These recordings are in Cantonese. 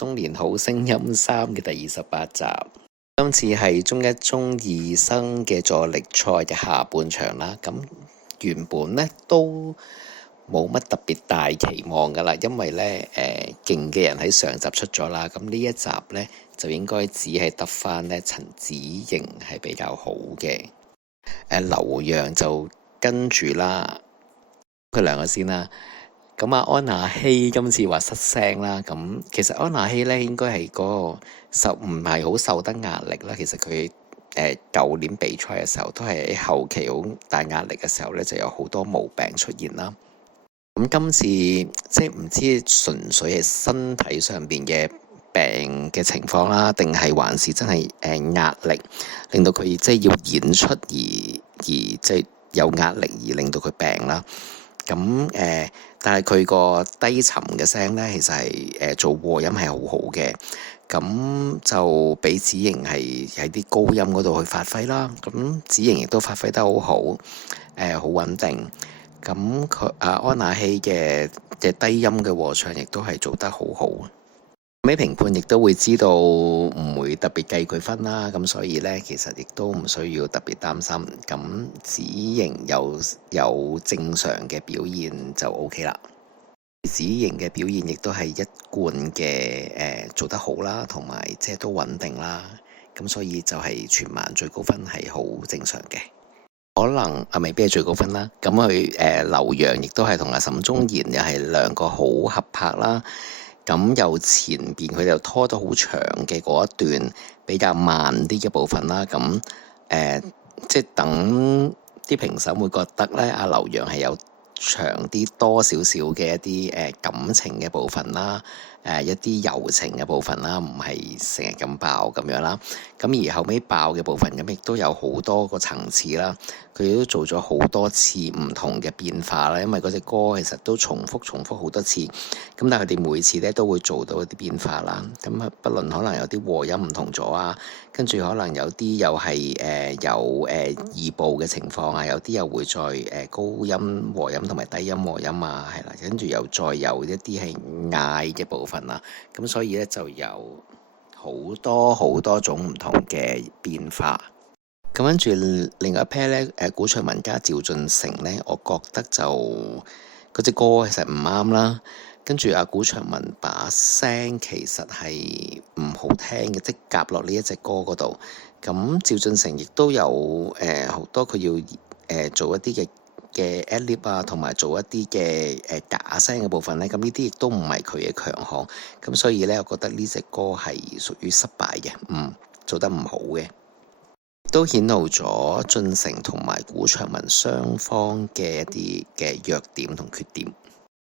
中年好聲音3嘅第28集。今次係中一中二生嘅助力賽嘅下半場啦。咁原本呢都冇乜特別大期望噶啦，因為呢勁嘅人喺上集出咗啦。咁呢一集呢，就應該只係得翻呢陳子瑩係比較好嘅。劉洋就跟住啦，佢兩個先啦。咁安雅希今次話失聲啦，咁其實安雅希咧應該係嗰個唔係好受得壓力啦。其實佢舊年比賽嘅時候都係喺後期好大壓力嘅時候咧，就有好多毛病出現啦。咁今次即係唔知純粹係身體上邊嘅病嘅情況啦，定係還是真係壓力令到佢即係要演出而即係有壓力而令到佢病啦。咁但係佢個低沉嘅聲咧，其實係做和音係好好嘅，咁就俾子瑩係喺啲高音嗰度去發揮啦。咁子瑩亦都發揮得好好，好穩定。咁佢安雅希嘅低音嘅和唱亦都係做得好好。尾評判亦都會知道唔會特別計佢分啦，咁所以呢，其實亦都唔需要特別擔心。咁子瑩有正常嘅表現就 OK 啦。子瑩嘅表現亦都係一貫嘅做得好啦，同埋即係都穩定啦。咁所以就係全晚最高分係好正常嘅。可能未必係最高分啦。咁佢劉洋亦都係同阿沈宗賢又係兩個好合拍啦。咁由前邊佢就拖得好長嘅嗰一段比較慢啲嘅部分啦。咁即係等啲評審會覺得咧，阿劉洋係有長啲多少少嘅一啲感情嘅部分啦，一啲柔情嘅部分啦，唔係成日咁爆咁樣啦。咁而後尾爆嘅部分咁亦都有好多個層次啦。佢都做咗好多次唔同嘅變化啦，因為嗰隻歌其實都重複好多次。咁但係佢哋每次咧都會做到一啲變化啦。咁不論可能有啲和音唔同咗啊，跟住可能有啲又係有異步嘅情況啊，有啲又會再高音和音同埋低音和音啊，係啦，跟住又再有一啲係嗌嘅部分啦。咁所以咧就有好多種唔同嘅變化。咁跟住另外一 pair 咧，古卓文加趙俊成咧，我覺得就嗰隻歌其實唔啱啦。跟住古卓文把聲其實係唔好聽嘅，即係夾落呢一隻歌嗰度。咁趙俊成亦都有好多佢要做一啲嘅 ad-lib 啊，同埋做一啲嘅假聲嘅部分咧。咁呢啲亦都唔係佢嘅強項。咁所以咧，我覺得呢隻歌係屬於失敗嘅，做得唔好嘅。都顯露咗俊成同埋古卓文雙方嘅一啲嘅弱點同缺點。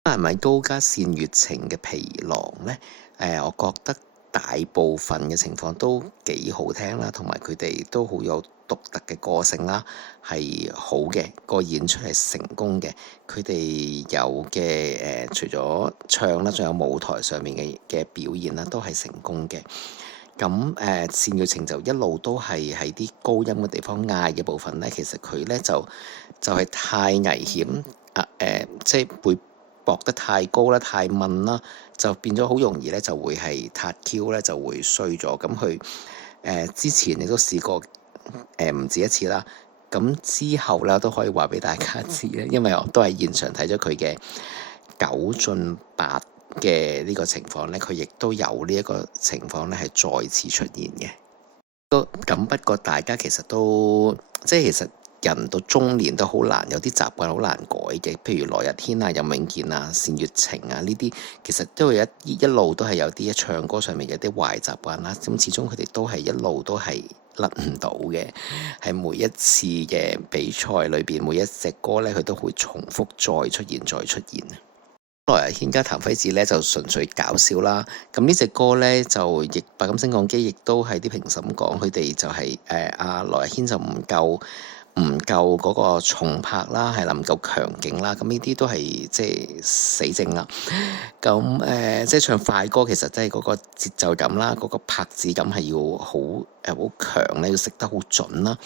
係咪高加倩月情嘅皮囊呢？我覺得大部分嘅情況都幾好聽啦，同埋佢哋都好有獨特嘅個性啦，係好嘅，個演出係成功嘅。佢哋有嘅除咗唱啦，仲有舞台上面嘅表現啦，都係成功嘅。咁倩月情就一路都係喺啲高音嘅地方嗌嘅部分咧，其實佢咧就係太危險即係會搏得太高啦，太悶啦，就變咗好容易咧就會係撻 Q 咧就會衰咗。咁佢之前亦都試過唔止一次啦。咁之後咧都可以話俾大家知咧，因為我都係現場睇咗佢嘅9進8嘅呢個情況呢，佢亦都有呢一個情況呢係再次出現嘅。咁不過大家其實都即係其實人到中年都好難，有啲習慣好難改嘅。譬如羅日軒啊、任永健啊、倩月情啊呢啲，其實都係一路都係有啲唱歌上面有啲壞習慣啦。咁始終佢哋都係一路都係甩唔到嘅，係每一次嘅比賽裏邊每一隻歌呢，佢都會重複再出現。羅日軒加譚輝智咧就純粹搞笑啦。咁呢隻歌咧就亦白金升降機亦都係啲評審講，佢哋就係阿羅日軒就唔夠嗰個重拍啦，係啦，唔夠強勁啦。咁呢啲都係即係死症啦。咁即係唱快歌，其實即係嗰個節奏感啦，嗰個拍子感係要好強咧，要食得好準啦。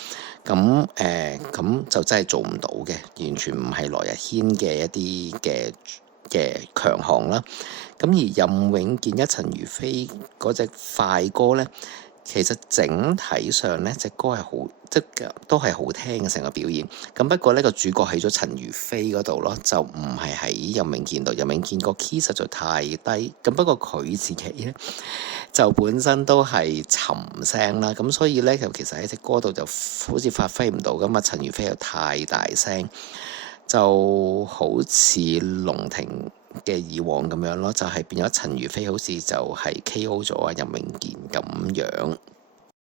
咁就真係做唔到嘅，完全唔係羅日軒嘅一啲嘅嘅強項啦。咁而任永健一陳如飛嗰隻快歌呢，其實整體上呢隻歌係好，即都係好聽嘅成個表現。咁不過呢個主角喺咗陳如飛嗰度咯，就唔係喺任永健度。任永健個 key 實在太低。咁不過佢自己呢，就本身都係沉聲啦，咁所以呢，就其實喺隻歌度就好似發揮唔到咁啊。陳如飛又太大聲，就好似龍庭嘅以往咁樣咯，就係變咗陳如飛好似就係 K.O. 咗啊任永健咁樣。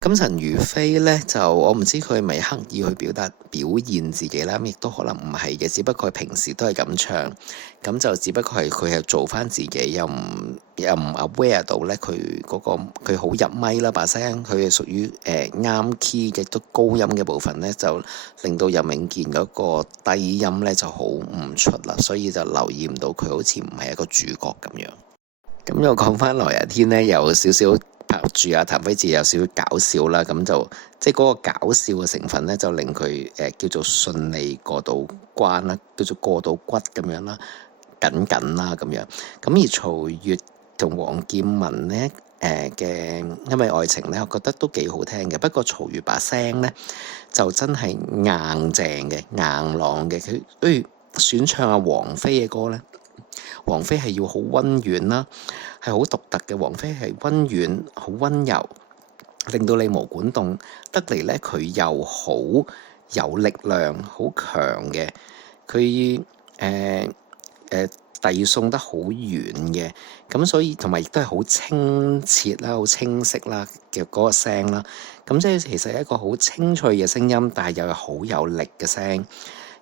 咁陳如飛呢，就我唔知佢係咪刻意去表現自己啦，亦都可能唔係嘅，只不過平時都係咁唱，咁就只不過係佢係做翻自己，又唔 aware 到呢，佢嗰個佢好入咪啦把聲，佢係屬於啱 key 嘅都高音嘅部分呢，就令到任永健嗰個低音呢就好唔出啦，所以就留意唔到佢好似唔係一個主角咁樣。咁又講翻來日天呢，有少少拍住阿譚輝智有少少搞笑啦，咁就即係嗰個搞笑嘅成分呢，就令佢叫做順利過到關啦，叫做過到骨咁樣啦，緊啦咁樣。咁而曹越同黃劍文呢嘅因為愛情呢，我覺得都幾好聽嘅。不過曹越把聲呢，就真係硬淨嘅、硬朗嘅。佢不如選唱阿王菲嘅歌呢。王菲係要好溫軟啦，係好獨特嘅。王菲係溫軟、好溫柔，令到你毛管動得嚟呢，佢又好有力量、好強嘅。佢遞送得好遠嘅，咁所以同埋亦都係好清澈啦、好清晰啦嘅嗰個聲啦。咁即係其實係一個好清脆嘅聲音，但係又係好有力嘅聲，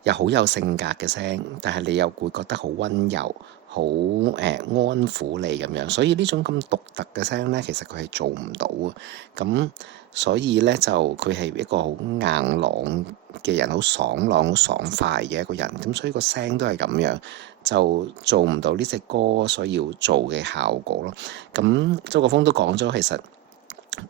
又好有性格嘅聲，但係你又會覺得好溫柔。好安撫你咁樣，所以呢種咁獨特嘅聲呢，其實佢係做唔到啊。咁所以呢，就佢係一個好硬朗嘅人，好爽朗、好爽快嘅一個人。咁所以個聲都係咁樣，就做唔到呢隻歌所要做嘅效果咯。咁周國峰都講咗，其實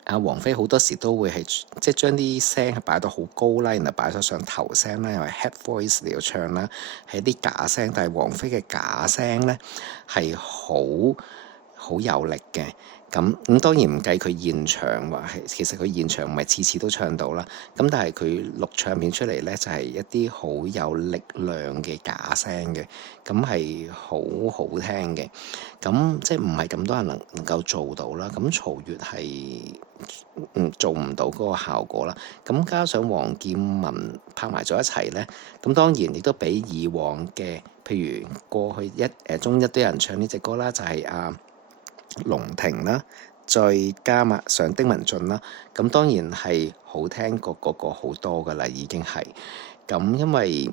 阿王菲好多時都會係即係將啲聲係擺到好高啦，然後擺咗上頭聲啦，又係 head voice 嚟到唱啦，係啲假聲。但係王菲嘅假聲呢係好有力嘅。咁當然唔計佢現場話係，其實佢現場唔係次次都唱到啦。咁但係佢錄唱片出嚟呢，就係一啲好有力量嘅假聲嘅，咁係好好聽嘅。咁即係唔係咁多人能夠做到啦。咁曹越係做唔到嗰個效果啦。咁加上黃劍文拍埋咗一齊呢，咁當然亦都比以往嘅，譬如過去中一都有人唱呢隻歌啦，就係龍庭啦，再加埋上丁文俊啦，咁當然係好聽過嗰個好多噶啦，已經係咁。因為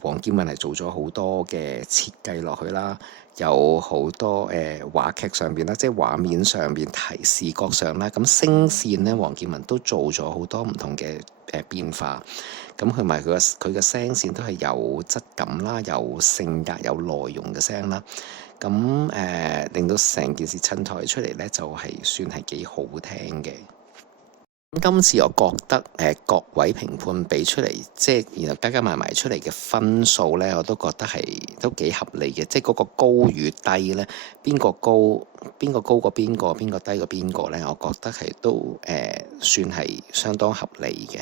黃劍文係做咗好多嘅設計落去啦，有好多話劇上邊啦，即係畫面上邊提視覺上啦，咁聲線咧，黃劍文都做咗好多唔同嘅變化。咁同埋佢嘅聲線都係有質感啦，有性格、有內容嘅聲啦。咁令到成件事襯台出嚟呢，就係算係幾好聽嘅。今次我覺得各位評判俾出嚟，即係然後加埋出嚟嘅分數呢，我都覺得係都幾合理嘅。即係嗰個高與低呢，邊個高過邊個，邊個低過邊個呢？我覺得係都算係相當合理嘅。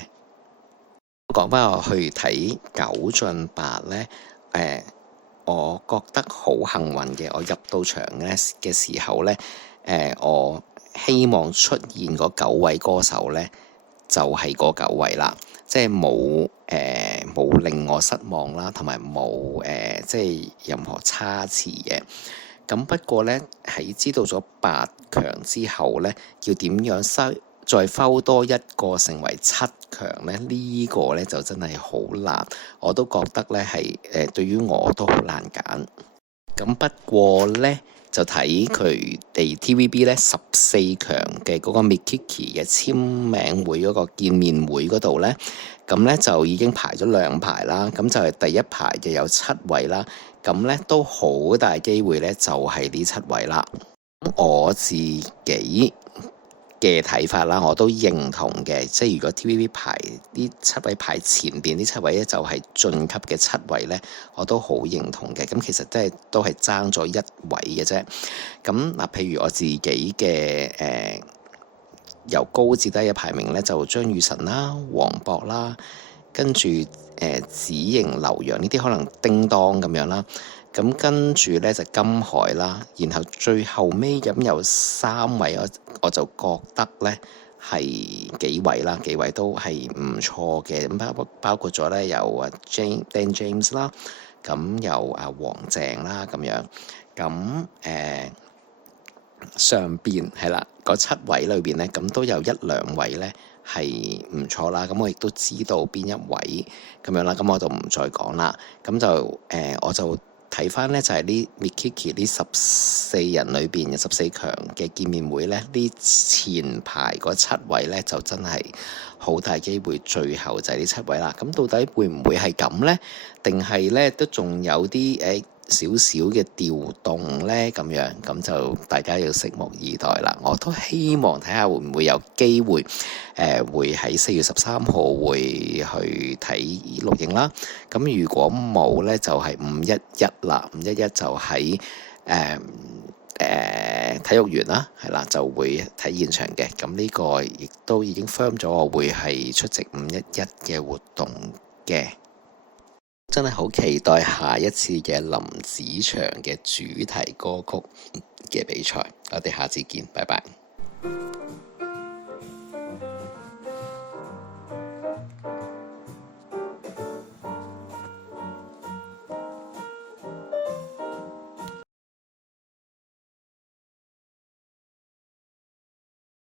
講翻我去睇九進八呢。我覺得好幸運嘅，我入到場嘅時候呢，我希望出現嗰9位歌手呢，就係嗰9位啦，即係冇令我失望啦，同埋冇即係任何差池嘅。咁不過呢，喺知道咗8強之後呢，要點樣再摟多一個成為7強呢？呢個呢就真係好難，我都覺得呢係對於我都好難揀。咁不過呢，就睇佢哋 TVB 呢14強嘅嗰個 Mikiki 嘅簽名會嗰個見面會嗰度呢，咁呢就已經排咗2排啦。咁就係第一排嘅有7位啦，咁呢都好大機會呢就係呢7位啦。我自己嘅睇法啦，我都認同嘅。即係如果 TVB 排啲7位排前邊啲7位咧，就係晉級嘅7位咧，我都好認同嘅。咁其實都係爭咗1位嘅啫。咁嗱，譬如我自己嘅由高至低嘅排名咧，就張雨晨啦、黃渤啦，跟住子瑩、劉洋呢啲可能叮當咁樣啦。咁跟住咧就金海啦，然後最後尾咁有3位，我就覺得咧係幾位啦，幾位都係唔錯嘅。咁包括咗咧有Dan James 啦，咁有黃鄭啦咁樣。咁上邊係啦，嗰7位裏邊咧，咁都有1-2位咧係唔錯啦。咁我亦都知道邊一位咁樣啦，咁我就唔再講啦。咁就我就睇翻咧，就係呢 Mikiki 呢14人裏邊嘅14強嘅見面會咧，呢前排嗰7位咧就真係好大機會，最後就係呢7位啦。咁到底會唔會係咁咧？定係咧都仲有啲少少嘅調動呢？咁樣，咁就大家要拭目以待啦。我都希望睇下會唔會有機會，會喺4月13號會去睇錄影啦。咁如果冇呢，就係511啦。511就喺體育園啦，係啦，就會睇現場嘅。咁呢個亦都已經 firm 咗，我會係出席511嘅活動嘅。真係好期待下一次嘅林子祥嘅主題歌曲嘅比賽，我哋下次見，拜拜。